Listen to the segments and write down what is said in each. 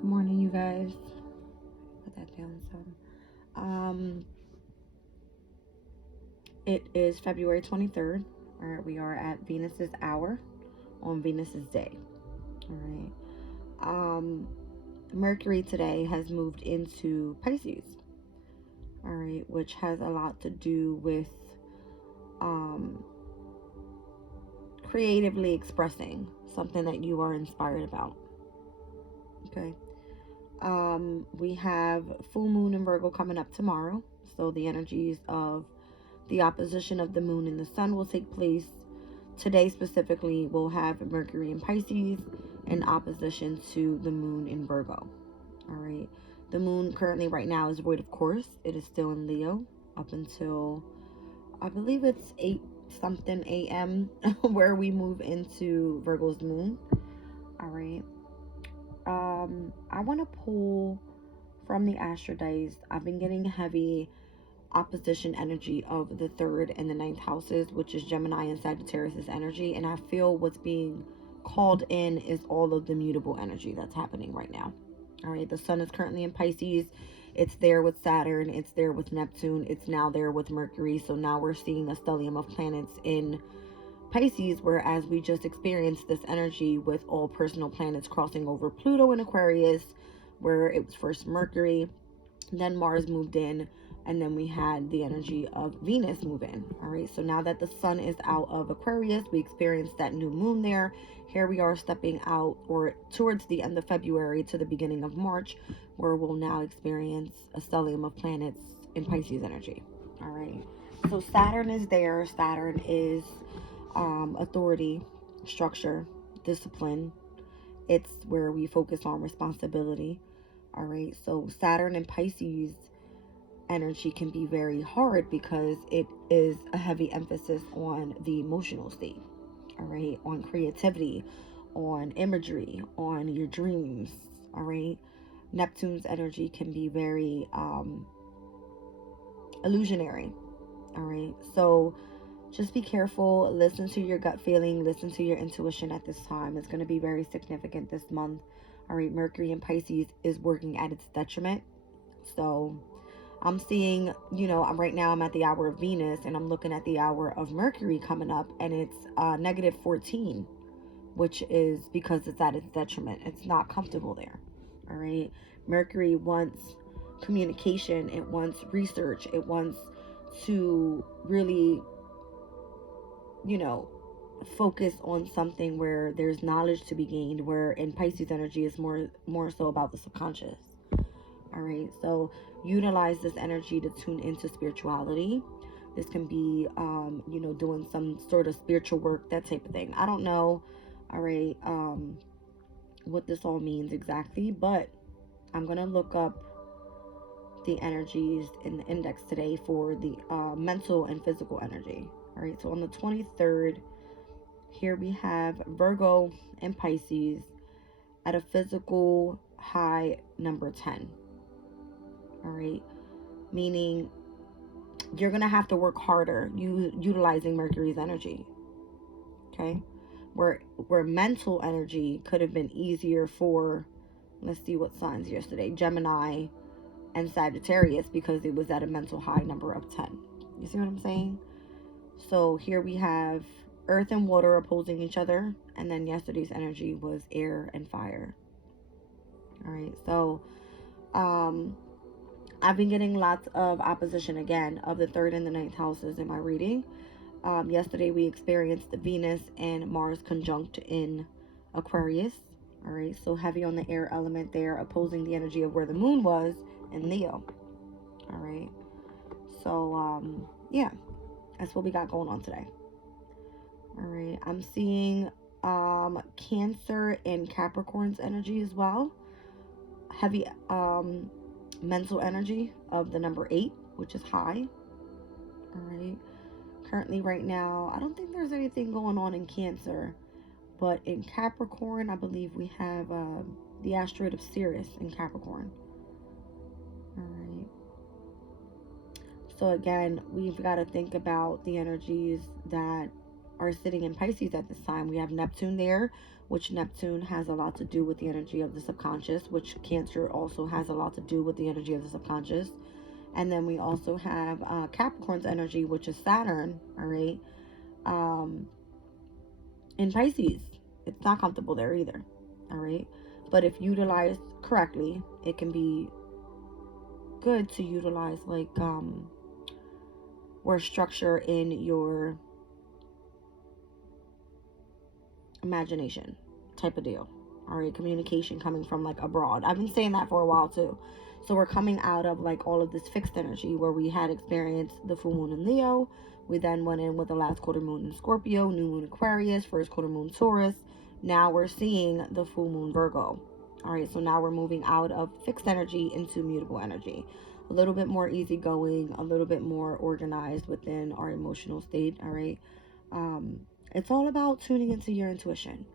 Good morning, you guys. Put that down some. It is February 23rd. All right, we are at Venus's hour on Venus's day. All right. Mercury today has moved into Pisces. All right, which has a lot to do with um, creatively expressing something that you are inspired about. Okay. We have full moon in Virgo coming up tomorrow. So the energies of the opposition of the moon and the sun will take place. Today specifically, we'll have Mercury in Pisces in opposition to the moon in Virgo. All right. The moon currently right now is void of course. It is still in Leo up until I believe it's 8 something a.m. where we move into Virgo's moon. All right. I want to pull from the astro dice. I've been getting heavy opposition energy of the third and the ninth houses, which is Gemini and Sagittarius's energy, and I feel what's being called in is all of the mutable energy that's happening right now. All right, the sun is currently in Pisces. It's there with Saturn, it's there with Neptune, it's now there with Mercury. So now we're seeing a stellium of planets in Pisces, whereas we just experienced this energy with all personal planets crossing over Pluto in Aquarius, where it was first Mercury, then Mars moved in, and then we had the energy of Venus move in. All right, so now that the sun is out of Aquarius, we experienced that new moon there. Here we are stepping out, or towards the end of February to the beginning of March, where we'll now experience a stellium of planets in Pisces energy. All right, so Saturn is there. Saturn is authority, structure, discipline. It's where we focus on responsibility. All right, so Saturn and Pisces energy can be very hard because it is a heavy emphasis on the emotional state. All right, on creativity, on imagery, on your dreams. All right, Neptune's energy can be very illusionary. All right, so just be careful, listen to your gut feeling, listen to your intuition at this time. It's going to be very significant this month. All right, Mercury in Pisces is working at its detriment. So I'm seeing, right now I'm at the hour of Venus and I'm looking at the hour of Mercury coming up, and it's negative 14, which is because it's at its detriment. It's not comfortable there. All right. Mercury wants communication, it wants research, it wants to really, you know, focus on something where there's knowledge to be gained, where in Pisces energy is more so about the subconscious. All right, so utilize this energy to tune into spirituality. This can be doing some sort of spiritual work, that type of thing. I don't know, all right, what this all means exactly, but I'm gonna look up the energies in the index today for the mental and physical energy. All right, so on the 23rd, here we have Virgo and Pisces at a physical high number 10. All right, meaning you're gonna have to work harder utilizing Mercury's energy. Okay, where mental energy could have been easier for, let's see what signs yesterday, Gemini and Sagittarius, because it was at a mental high number of 10. You see what I'm saying? So here we have earth and water opposing each other, and then yesterday's energy was air and fire. All right, so I've been getting lots of opposition again of the third and the ninth houses in my reading. Yesterday we experienced the Venus and Mars conjunct in Aquarius. All right, so heavy on the air element there, opposing the energy of where the moon was in Leo. All right, so yeah, that's what we got going on today. All right, I'm seeing Cancer and Capricorn's energy as well. Heavy mental energy of the number 8, which is high. All right, currently right now I don't think there's anything going on in Cancer, but in Capricorn I believe we have the asteroid of Sirius in Capricorn. All right, so again we've got to think about the energies that are sitting in Pisces at this time. We have Neptune there, which Neptune has a lot to do with the energy of the subconscious, which Cancer also has a lot to do with the energy of the subconscious. And then we also have Capricorn's energy, which is Saturn, all right, in Pisces. It's not comfortable there either, all right. But if utilized correctly, it can be good to utilize like where structure in your imagination type of deal, all right. Communication coming from like abroad. I've been saying that for a while too. So we're coming out of like all of this fixed energy where we had experienced the full moon in Leo. We then went in with the last quarter moon in Scorpio, new moon Aquarius, first quarter moon Taurus. Now we're seeing the full moon Virgo. All right, so now we're moving out of fixed energy into mutable energy. A little bit more easygoing, a little bit more organized within our emotional state. All right. It's all about tuning into your intuition,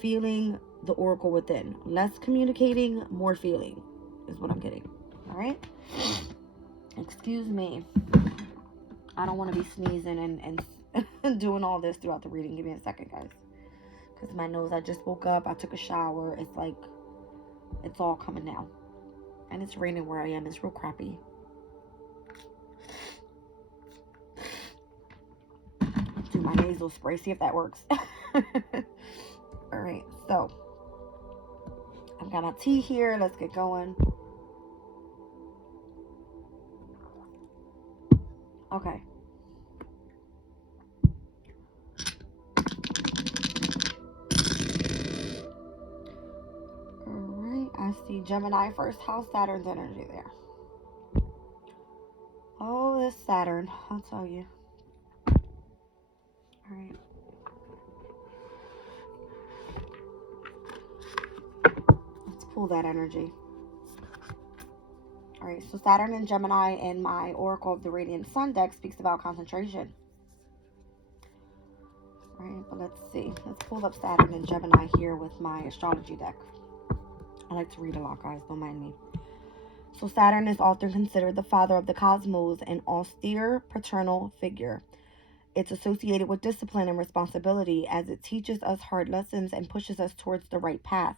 feeling the oracle within. Less communicating, more feeling is what I'm getting. All right. Excuse me. I don't want to be sneezing and doing all this throughout the reading. Give me a second, guys. Because my nose, I just woke up. I took a shower. It's like, it's all coming now. And it's raining where I am. It's real crappy. Do my nasal spray. See if that works. Alright, so. I've got my tea here. Let's get going. Okay. Alright, I see Gemini first house, Saturn's energy there. Oh, this Saturn, I'll tell you. Alright. Let's pull that energy. Alright, so Saturn and Gemini in my Oracle of the Radiant Sun deck speaks about concentration. Alright, but let's see. Let's pull up Saturn and Gemini here with my astrology deck. I like to read a lot, guys. Don't mind me. So Saturn is often considered the father of the cosmos, an austere paternal figure. It's associated with discipline and responsibility as it teaches us hard lessons and pushes us towards the right path.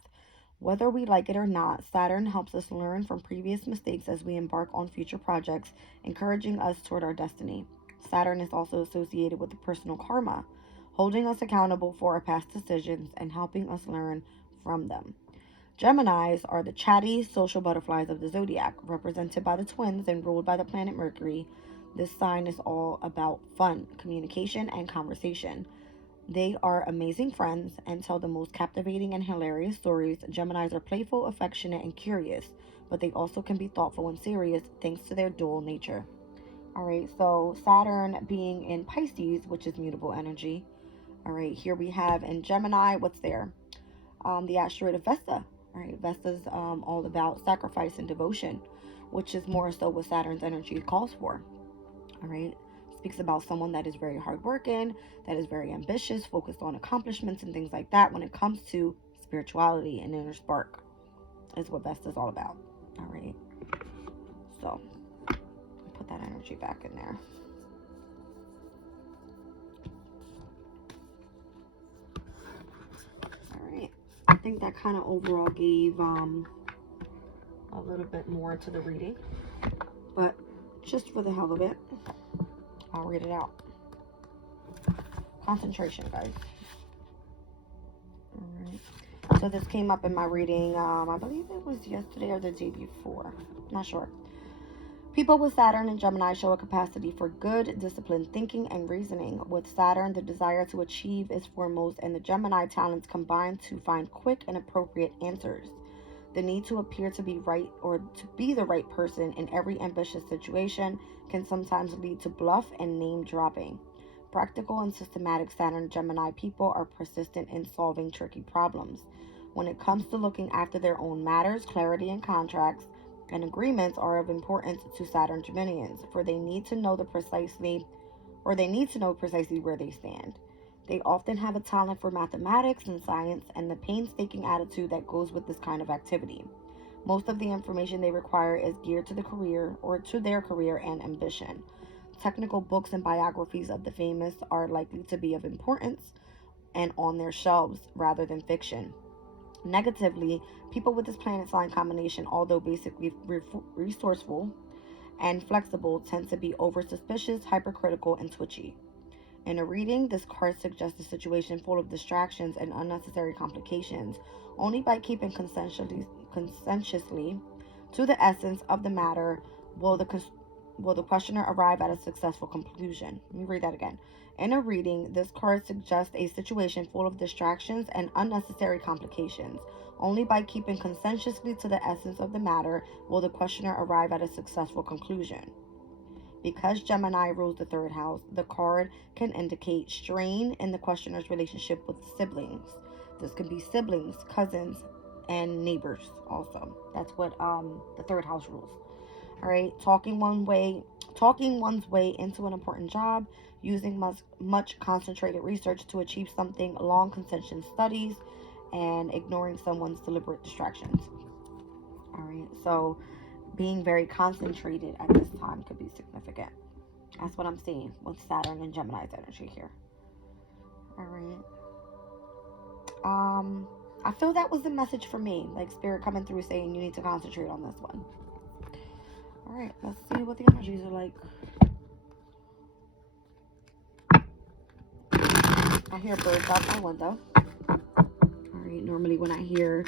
Whether we like it or not, Saturn helps us learn from previous mistakes as we embark on future projects, encouraging us toward our destiny. Saturn is also associated with the personal karma, holding us accountable for our past decisions and helping us learn from them. Geminis are the chatty social butterflies of the zodiac, represented by the twins and ruled by the planet Mercury. This sign is all about fun, communication, and conversation. They are amazing friends and tell the most captivating and hilarious stories. Geminis are playful, affectionate, and curious, but they also can be thoughtful and serious thanks to their dual nature. Alright, so Saturn being in Pisces, which is mutable energy. Alright, here we have in Gemini, what's there? The asteroid of Vesta. Alright, Vesta's all about sacrifice and devotion, which is more so what Saturn's energy calls for. Alright, speaks about someone that is very hardworking, that is very ambitious, focused on accomplishments and things like that when it comes to spirituality and inner spark, is what Vesta's all about. Alright, so put that energy back in there. Alright, I think that kind of overall gave a little bit more to the reading, but just for the hell of it, I'll read it out. Concentration, guys. Alright, so this came up in my reading, I believe it was yesterday or the day before, not sure. People with Saturn and Gemini show a capacity for good, disciplined thinking and reasoning. With Saturn, the desire to achieve is foremost, and the Gemini talents combine to find quick and appropriate answers. The need to appear to be right or to be the right person in every ambitious situation can sometimes lead to bluff and name dropping. Practical and systematic Saturn Gemini people are persistent in solving tricky problems. When it comes to looking after their own matters, clarity in contracts and agreements are of importance to Saturn Geminians, for they need to know precisely where they stand. They often have a talent for mathematics and science and the painstaking attitude that goes with this kind of activity. Most of the information they require is geared to their career and ambition. Technical books and biographies of the famous are likely to be of importance and on their shelves rather than fiction. Negatively, people with this planet sign combination, although basically resourceful and flexible, tend to be over suspicious, hypercritical, and twitchy. In a reading, this card suggests a situation full of distractions and unnecessary complications. Only by keeping conscientiously to the essence of the matter will the questioner arrive at a successful conclusion. Let me read that again. In a reading, this card suggests a situation full of distractions and unnecessary complications. Only by keeping conscientiously to the essence of the matter will the questioner arrive at a successful conclusion. Because Gemini rules the third house, the card can indicate strain in the questioner's relationship with siblings. This could be siblings, cousins, and neighbors also. That's what the third house rules. All right, talking one's way into an important job, using much concentrated research to achieve something, long conscientious studies, and ignoring someone's deliberate distractions. All right, so being very concentrated at this time could be significant. That's what I'm seeing with Saturn and Gemini's energy here. All right. I feel that was the message for me, like Spirit coming through saying you need to concentrate on this one. All right, let's see what the energies are like. I hear birds out my window. All right, normally when I hear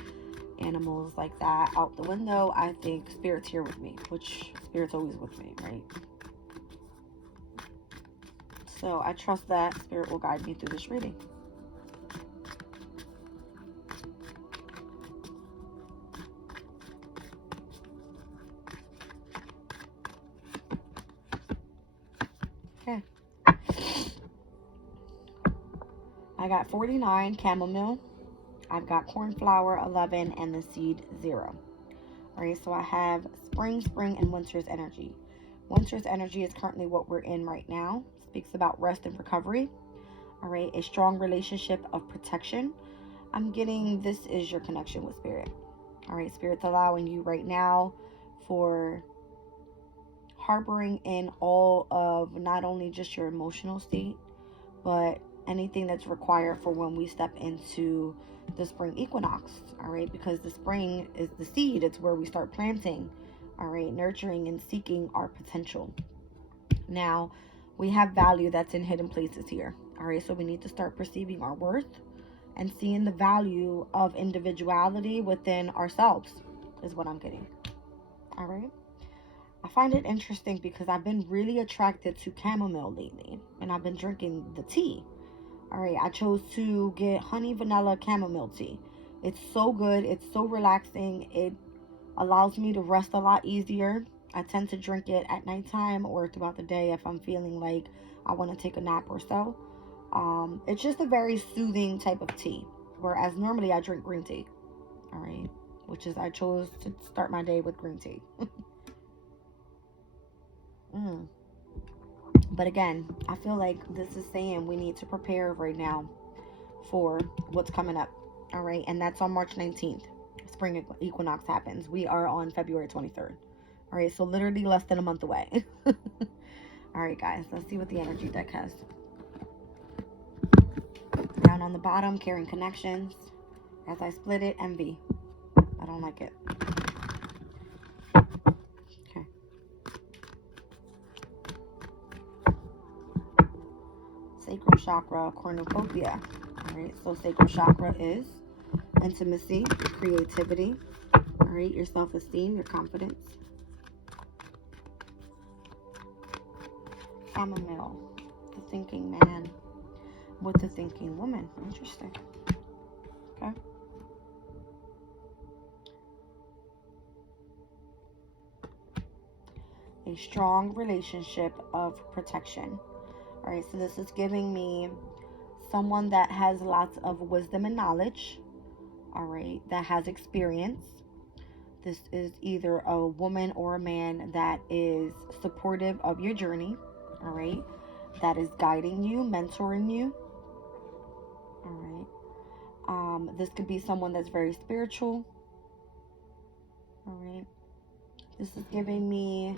animals like that out the window, I think Spirit's here with me, which Spirit's always with me, right? So I trust that Spirit will guide me through this reading. Okay. I got 49, chamomile. I've got cornflower, 11, and the seed, 0. All right, so I have spring, and winter's energy. Winter's energy is currently what we're in right now. Speaks about rest and recovery. All right, a strong relationship of protection. I'm getting this is your connection with Spirit. All right, Spirit's allowing you right now for harboring in all of not only just your emotional state, but anything that's required for when we step into the spring equinox. All right, because the spring is the seed, it's where we start planting, all right, nurturing and seeking our potential. Now we have value that's in hidden places here. All right, so we need to start perceiving our worth and seeing the value of individuality within ourselves is what I'm getting. All right, I find it interesting because I've been really attracted to chamomile lately, and I've been drinking the tea. All right, I chose to get honey vanilla chamomile tea. It's so good. It's so relaxing. It allows me to rest a lot easier. I tend to drink it at nighttime or throughout the day if I'm feeling like I want to take a nap or so. It's just a very soothing type of tea, whereas normally I drink green tea. All right, which is I chose to start my day with green tea. But again, I feel like this is saying we need to prepare right now for what's coming up. All right, and that's on March 19th. Spring equinox happens. We are on February 23rd. All right, so literally less than a month away. All right, guys, let's see what the energy deck has. Down on the bottom, carrying connections. As I split it, envy. I don't like it. Okay. Sacral chakra, cornucopia. All right, so sacral chakra is intimacy, creativity, all right, your self-esteem, your confidence. Chamomile, the thinking man with the thinking woman. Interesting. Okay. A strong relationship of protection. All right, so this is giving me someone that has lots of wisdom and knowledge, all right, that has experience. This is either a woman or a man that is supportive of your journey, all right, that is guiding you, mentoring you, all right. This could be someone that's very spiritual, all right. This is giving me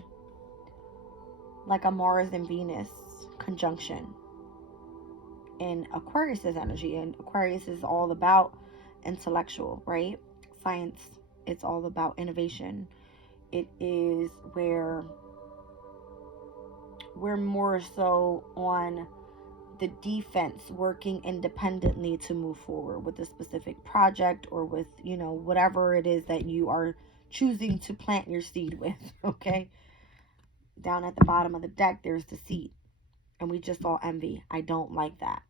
like a Mars and Venus conjunction in Aquarius's energy. And Aquarius is all about intellectual, right? Science. It's all about innovation. It is where we're more so on the defense, working independently to move forward with a specific project, or with, whatever it is that you are choosing to plant your seed with. Okay, down at the bottom of the deck there's the seed, and we just saw envy. I don't like that.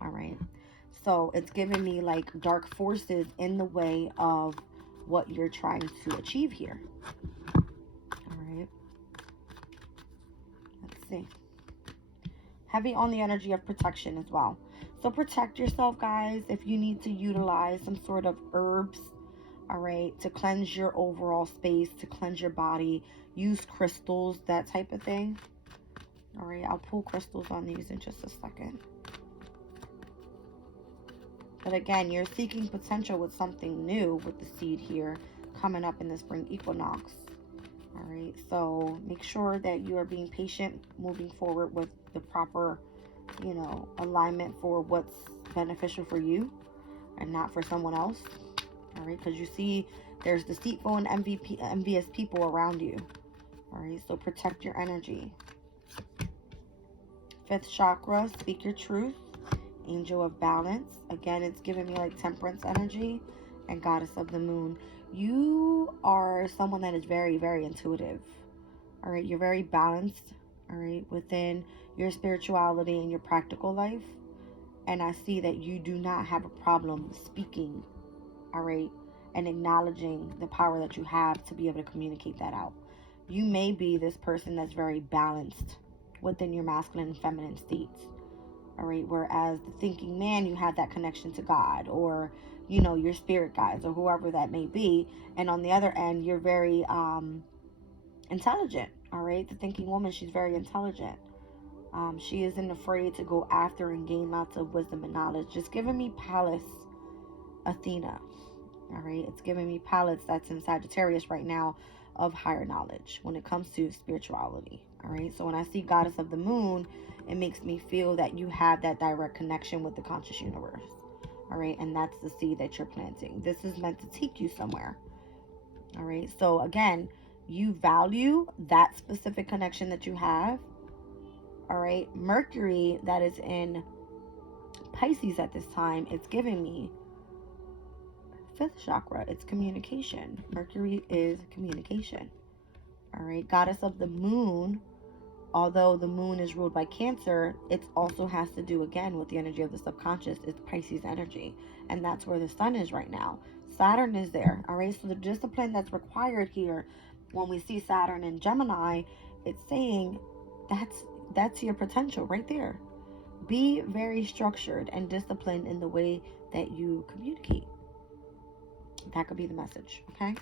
All right, so it's giving me like dark forces in the way of what you're trying to achieve here. All right, let's see. Heavy on the energy of protection as well. So protect yourself, guys. If you need to utilize some sort of herbs, all right, to cleanse your overall space, to cleanse your body, use crystals, that type of thing. All right, I'll pull crystals on these in just a second. But again, you're seeking potential with something new with the seed here coming up in the spring equinox. All right, so make sure that you are being patient, moving forward with the proper, alignment for what's beneficial for you and not for someone else. All right, because you see there's deceitful and envious people around you. All right, so protect your energy. Fifth chakra, speak your truth. Angel of balance. Again, it's giving me like temperance energy and goddess of the moon. You are someone that is very, very intuitive. All right, you're very balanced, all right, within your spirituality and your practical life. And I see that you do not have a problem speaking, all right, and acknowledging the power that you have to be able to communicate that out. You may be this person that's very balanced within your masculine and feminine states, all right, whereas the thinking man, you have that connection to God, or your spirit guides, or whoever that may be. And on the other end, you're very intelligent. All right, the thinking woman, she's very intelligent. She isn't afraid to go after and gain lots of wisdom and knowledge. Just giving me Pallas Athena. All right, it's giving me Pallas that's in Sagittarius right now, of higher knowledge when it comes to spirituality. All right, so when I see goddess of the moon, it makes me feel that you have that direct connection with the conscious universe. All right, and that's the seed that you're planting. This is meant to take you somewhere. All right, so again, you value that specific connection that you have. All right, Mercury, that is in Pisces at this time, it's giving me fifth chakra. It's communication. Mercury is communication. All right, goddess of the moon, although the moon is ruled by Cancer, it also has to do again with the energy of the subconscious. It's Pisces energy, and that's where the sun is right now. Saturn is there. All right, so the discipline that's required here, when we see Saturn in Gemini, it's saying that's your potential right there. Be very structured and disciplined in the way that you communicate. That could be the message. Okay,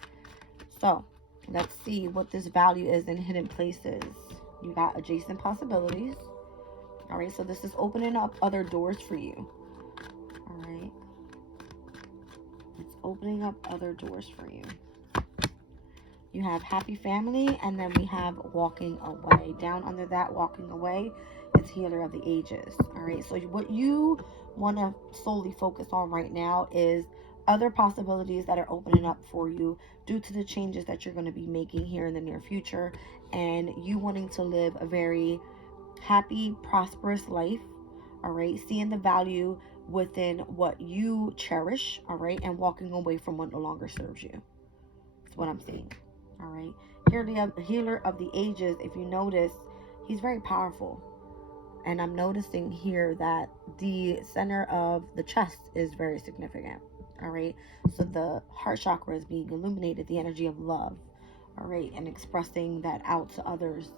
so let's see what this value is in hidden places. You got adjacent possibilities. All right, so this is opening up other doors for you. All right, it's opening up other doors for you. You have happy family, and then we have walking away. Down under that walking away, it's healer of the ages. All right, so what you want to solely focus on right now is other possibilities that are opening up for you due to the changes that you're going to be making here in the near future, and you wanting to live a very happy, prosperous life. All right, seeing the value within what you cherish. All right, and walking away from what no longer serves you. That's what I'm seeing. All right, healer of the ages. If you notice, he's very powerful, and I'm noticing here that the center of the chest is very significant. All right, so the heart chakra is being illuminated, the energy of love. All right, and expressing that out to others.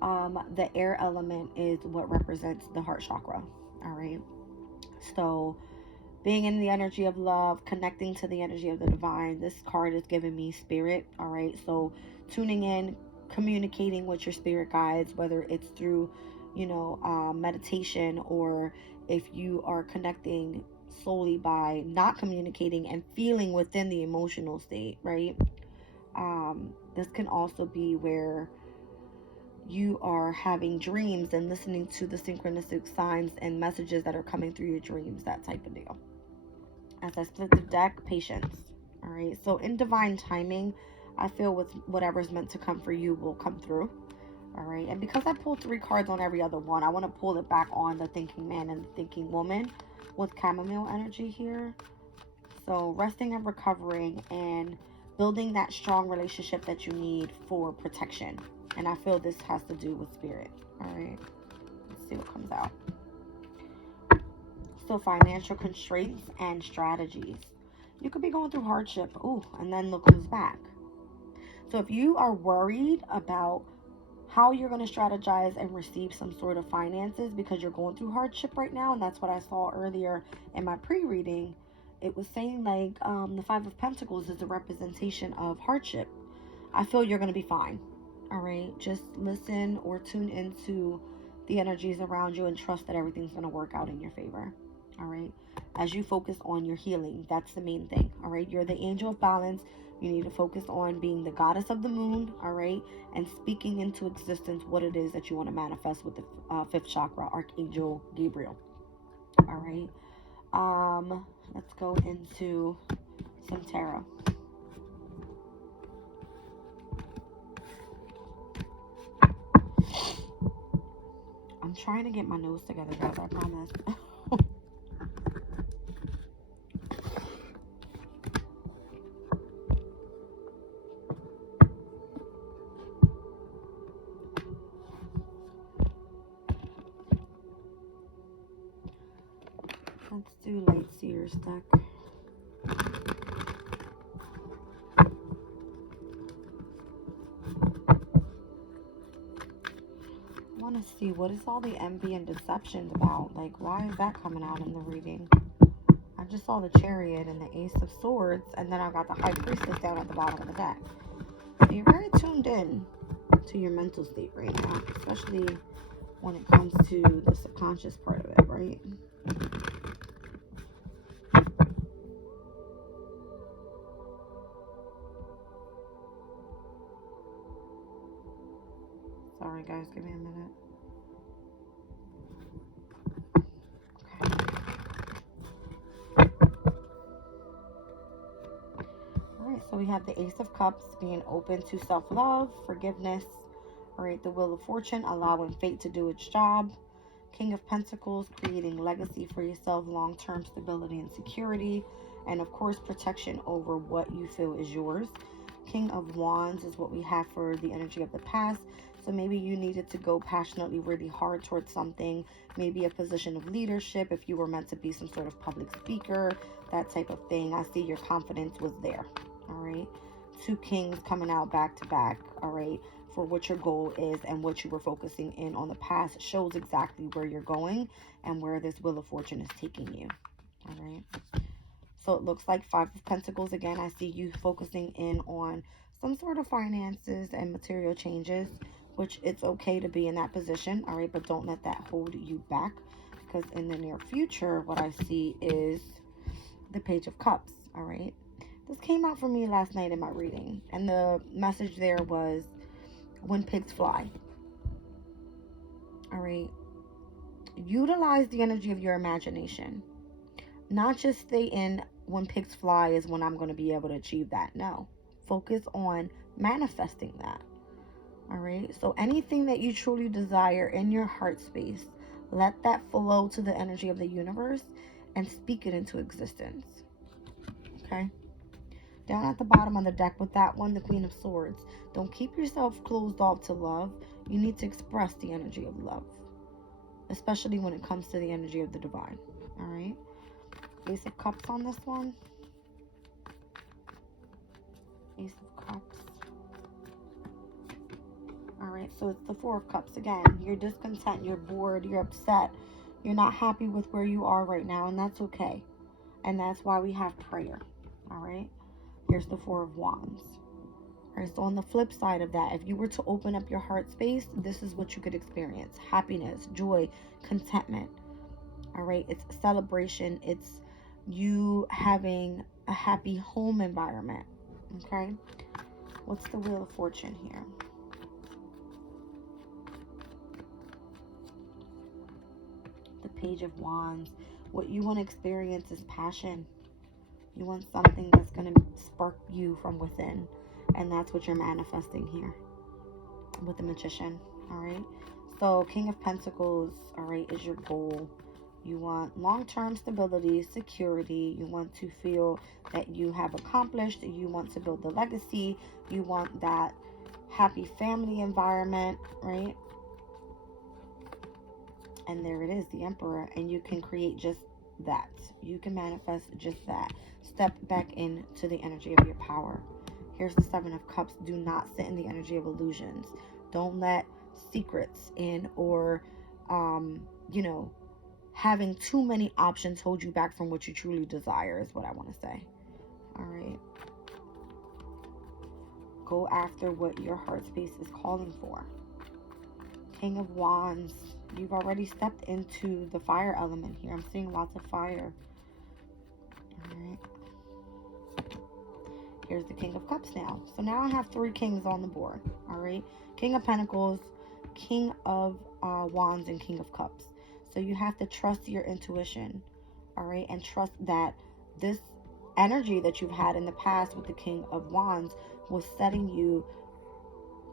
The air element is what represents the heart chakra. All right, so being in the energy of love, connecting to the energy of the divine. This card is giving me spirit. All right, so tuning in, communicating with your spirit guides, whether it's through meditation, or if you are connecting solely by not communicating and feeling within the emotional state, right? This can also be where you are having dreams and listening to the synchronistic signs and messages that are coming through your dreams, that type of deal. As I split the deck, patience. All right. So in divine timing, I feel with whatever's meant to come for you will come through. All right. And because I pulled 3 cards on every other one, I want to pull it back on the thinking man and the thinking woman with chamomile energy here. So resting and recovering and building that strong relationship that you need for protection. And I feel this has to do with spirit. All right. Let's see what comes out. So financial constraints and strategies. You could be going through hardship. Ooh, and then look who's back. So if you are worried about how you're going to strategize and receive some sort of finances because you're going through hardship right now, and that's what I saw earlier in my pre-reading, it was saying like the 5 of Pentacles is a representation of hardship. I feel you're going to be fine. All right. Just listen or tune into the energies around you and trust that everything's going to work out in your favor. All right. As you focus on your healing, that's the main thing. All right. You're the angel of balance. You need to focus on being the goddess of the moon. All right. And speaking into existence what it is that you want to manifest with the 5th chakra, Archangel Gabriel. All right. Let's go into some tarot. I'm trying to get my nose together, guys, I promise. Let's do Light Seer's deck. I want to see, what is all the envy and deception about? Like, why is that coming out in the reading? I just saw the Chariot and the Ace of Swords, and then I got the High Priestess down at the bottom of the deck. So you're very tuned in to your mental state right now, especially when it comes to the subconscious part of it, right? Sorry, guys, give me a minute. Alright, so we have the Ace of Cups, being open to self-love, forgiveness. Alright, the Wheel of Fortune, allowing fate to do its job. King of Pentacles, creating legacy for yourself, long-term stability and security. And of course, protection over what you feel is yours. King of Wands is what we have for the energy of the past. So maybe you needed to go passionately really hard towards something, maybe a position of leadership if you were meant to be some sort of public speaker, that type of thing. I see your confidence was there. All right. 2 kings coming out back to back. All right. For what your goal is and what you were focusing in on the past shows exactly where you're going and where this Wheel of Fortune is taking you. All right. So it looks like 5 of Pentacles. Again, I see you focusing in on some sort of finances and material changes, which it's okay to be in that position. All right. But don't let that hold you back, because in the near future, what I see is the Page of Cups. All right. This came out for me last night in my reading, and the message there was, when pigs fly. All right. Utilize the energy of your imagination. Not just stay in when pigs fly is when I'm going to be able to achieve that. No. Focus on manifesting that. All right. So anything that you truly desire in your heart space, let that flow to the energy of the universe and speak it into existence. Okay. Down at the bottom of the deck with that one, the Queen of Swords. Don't keep yourself closed off to love. You need to express the energy of love, especially when it comes to the energy of the divine. All right. Ace of Cups on this one. Ace of Cups. All right. So it's the 4 of Cups again. You're discontent. You're bored. You're upset. You're not happy with where you are right now, and that's okay. And that's why we have prayer. All right. Here's the 4 of Wands. All right, so on the flip side of that, if you were to open up your heart space, this is what you could experience. Happiness, joy, contentment. All right, it's celebration. It's you having a happy home environment. Okay. What's the Wheel of Fortune here? Page of Wands. What you want to experience is passion. You want something that's going to spark you from within. And that's what you're manifesting here with the Magician. All right. So King of Pentacles, all right, is your goal. You want long-term stability, security. You want to feel that you have accomplished. You want to build the legacy. You want that happy family environment, right? And there it is, the Emperor. And you can create just that. You can manifest just that. Step back into the energy of your power. Here's the Seven of Cups. Do not sit in the energy of illusions. Don't let secrets in, or, you know, having too many options hold you back from what you truly desire, is what I want to say. All right. Go after what your heart space is calling for. King of Wands. You've already stepped into the fire element here. I'm seeing lots of fire. All right. Here's the King of Cups now. So now I have 3 kings on the board. All right. King of Pentacles, King of Wands, and King of Cups. So you have to trust your intuition. All right. And trust that this energy that you've had in the past with the King of Wands was setting you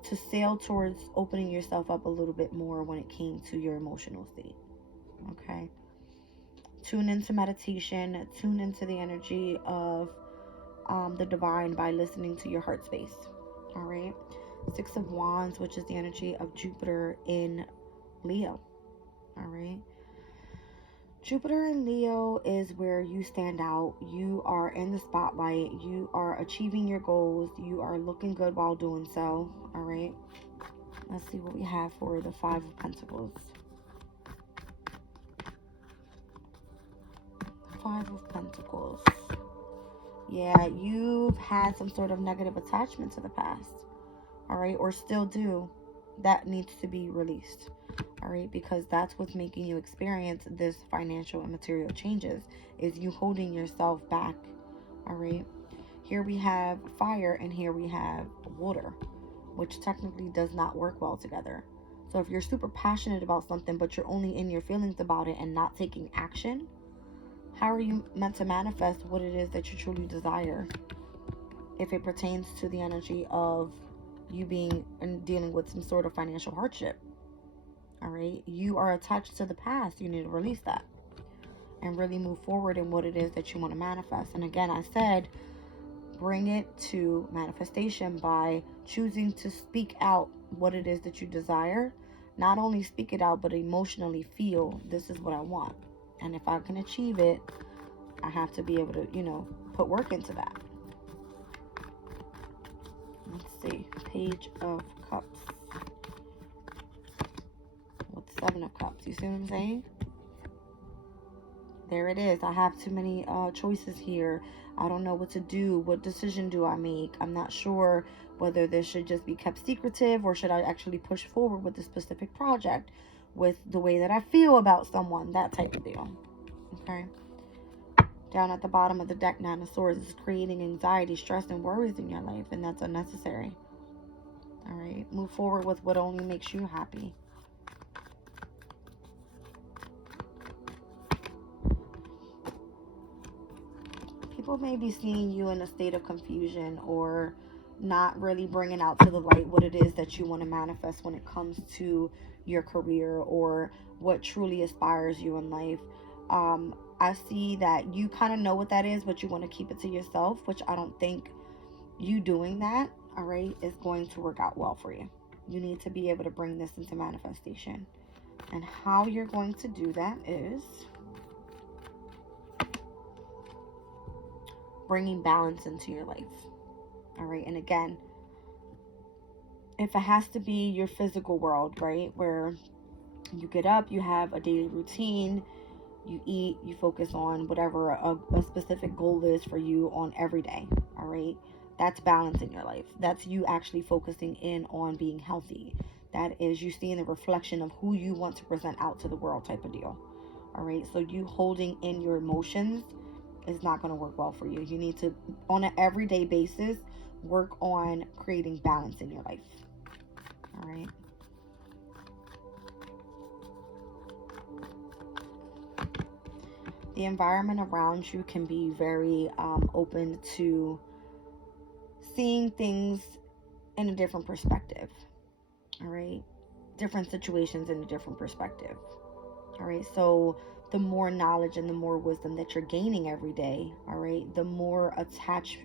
to sail towards opening yourself up a little bit more when it came to your emotional state. Okay. Tune into meditation. Tune into the energy of the divine by listening to your heart space. All right. 6 of Wands, which is the energy of Jupiter in Leo. All right. Jupiter in Leo is where you stand out. You are in the spotlight. You are achieving your goals. You are looking good while doing so. All right. Let's see what we have for the 5 of Pentacles. 5 of Pentacles. Yeah, you've had some sort of negative attachment to the past. All right. Or still do. That needs to be released. All right, because that's what's making you experience this financial and material changes, is you holding yourself back. All right, here we have fire and here we have water, which technically does not work well together. So if you're super passionate about something but you're only in your feelings about it and not taking action, how are you meant to manifest what it is that you truly desire if it pertains to the energy of you being and dealing with some sort of financial hardship? All right, you are attached to the past. You need to release that and really move forward in what it is that you want to manifest. And again, I said, bring it to manifestation by choosing to speak out what it is that you desire. Not only speak it out, but emotionally feel, this is what I want. And if I can achieve it, I have to be able to, you know, put work into that. Let's see. Page of Cups. 7 of Cups. You see what I'm saying? There it is. I have too many choices here. I don't know what to do. What decision do I make? I'm not sure whether this should just be kept secretive or should I actually push forward with the specific project with the way that I feel about someone. That type of deal. Okay. Down at the bottom of the deck, 9 of Swords is creating anxiety, stress, and worries in your life, and that's unnecessary. All right. Move forward with what only makes you happy. People may be seeing you in a state of confusion or not really bringing out to the light what it is that you want to manifest when it comes to your career or what truly inspires you in life. I see that you kind of know what that is, but you want to keep it to yourself, which I don't think you doing that, all right, is going to work out well for you. You need to be able to bring this into manifestation. And how you're going to do that is bringing balance into your life. All right. And again, if it has to be your physical world, right, where you get up, you have a daily routine, you eat, you focus on whatever a specific goal is for you on every day. All right. That's balance in your life. That's you actually focusing in on being healthy. That is you seeing the reflection of who you want to present out to the world type of deal. All right. So you holding in your emotions is not going to work well for you. You need to, on an everyday basis, work on creating balance in your life. All right. The environment around you can be very open to seeing things in a different perspective. All right. Different situations in a different perspective. All right. So the more knowledge and the more wisdom that you're gaining every day, all right, the more attached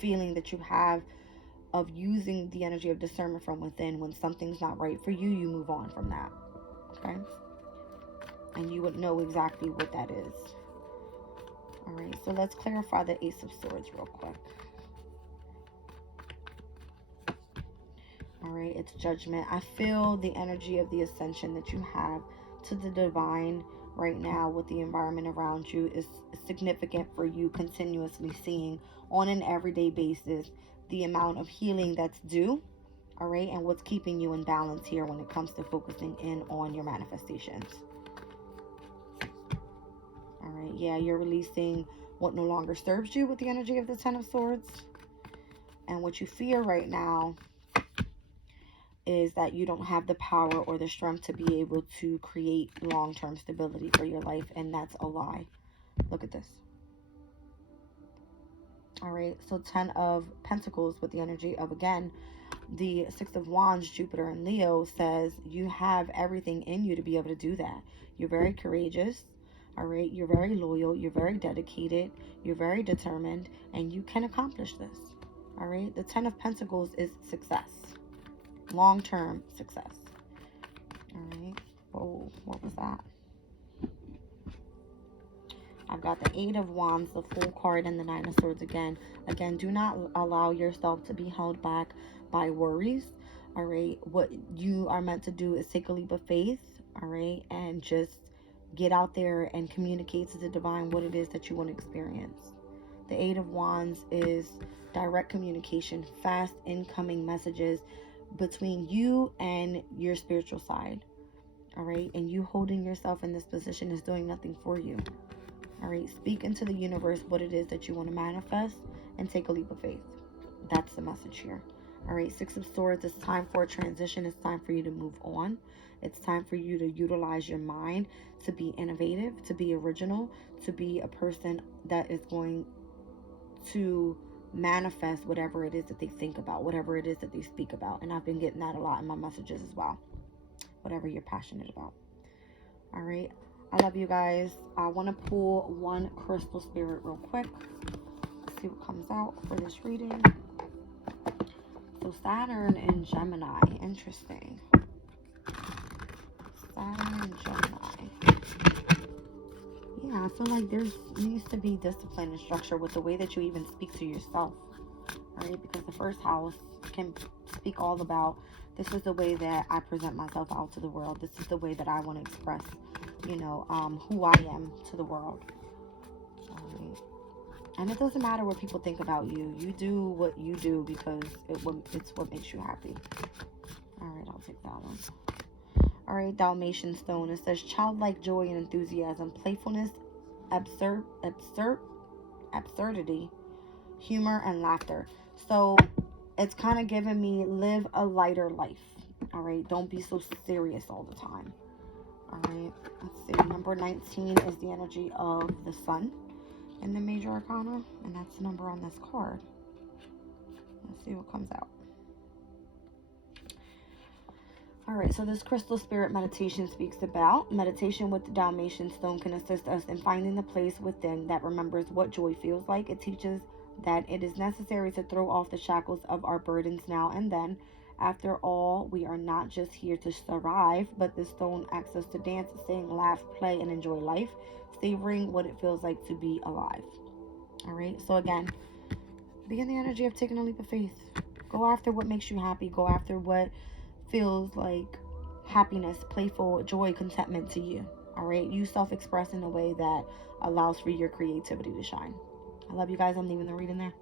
feeling that you have of using the energy of discernment from within. When something's not right for you, you move on from that. Okay. And you would know exactly what that is. All right. So let's clarify the Ace of Swords real quick. All right, it's judgment. I feel the energy of the ascension that you have to the divine right now with the environment around you is significant for you continuously seeing on an everyday basis the amount of healing that's due. All right, and what's keeping you in balance here when it comes to focusing in on your manifestations. All right, yeah, you're releasing what no longer serves you with the energy of the Ten of Swords. And what you fear right now is that you don't have the power or the strength to be able to create long-term stability for your life, and that's a lie. Look at this. All right, so 10 of Pentacles with the energy of, again, the 6 of Wands, Jupiter and Leo, says you have everything in you to be able to do that. You're very courageous. All right, you're very loyal. You're very dedicated. You're very determined, and you can accomplish this. All right, the 10 of Pentacles is success. Long-term success. All right. Oh, what was that? I've got the 8 of Wands, the Fool card, and the 9 of Swords again. Again, do not allow yourself to be held back by worries. All right. What you are meant to do is take a leap of faith. All right. And just get out there and communicate to the divine what it is that you want to experience. The 8 of Wands is direct communication, fast incoming messages between you and your spiritual side. All right. And you holding yourself in this position is doing nothing for you. All right. Speak into the universe what it is that you want to manifest and take a leap of faith. That's the message here. All right. 6 of Swords. It's time for a transition. It's time for you to move on. It's time for you to utilize your mind to be innovative, to be original, to be a person that is going to manifest whatever it is that they think about, whatever it is that they speak about. And I've been getting that a lot in my messages as well. Whatever you're passionate about. All right. I love you guys. I want to pull one crystal spirit real quick. Let's see what comes out for this reading. So Saturn and Gemini. Interesting. Saturn and Gemini. Yeah, I feel like there needs to be discipline and structure with the way that you even speak to yourself. All right, because the first house can speak all about, this is the way that I present myself out to the world. This is the way that I want to express, who I am to the world. All right. And it doesn't matter what people think about you. You do what you do because it's what makes you happy. All right, I'll take that one. All right, Dalmatian Stone. It says childlike joy and enthusiasm, playfulness, absurdity, humor, and laughter. So it's kind of giving me live a lighter life. All right, don't be so serious all the time. All right, let's see. Number 19 is the energy of the sun in the major arcana, and that's the number on this card. Let's see what comes out. All right, so this crystal spirit meditation speaks about meditation with the Dalmatian stone can assist us in finding the place within that remembers what joy feels like. It teaches that it is necessary to throw off the shackles of our burdens now and then. After all, we are not just here to survive, but this stone asks us to dance, sing, laugh, play, and enjoy life, savoring what it feels like to be alive. All right, so again, be in the energy of taking a leap of faith. Go after what makes you happy. Go after what feels like happiness, playful, joy, contentment to you. All right, you self-express in a way that allows for your creativity to shine. I love you guys. I'm leaving the reading there.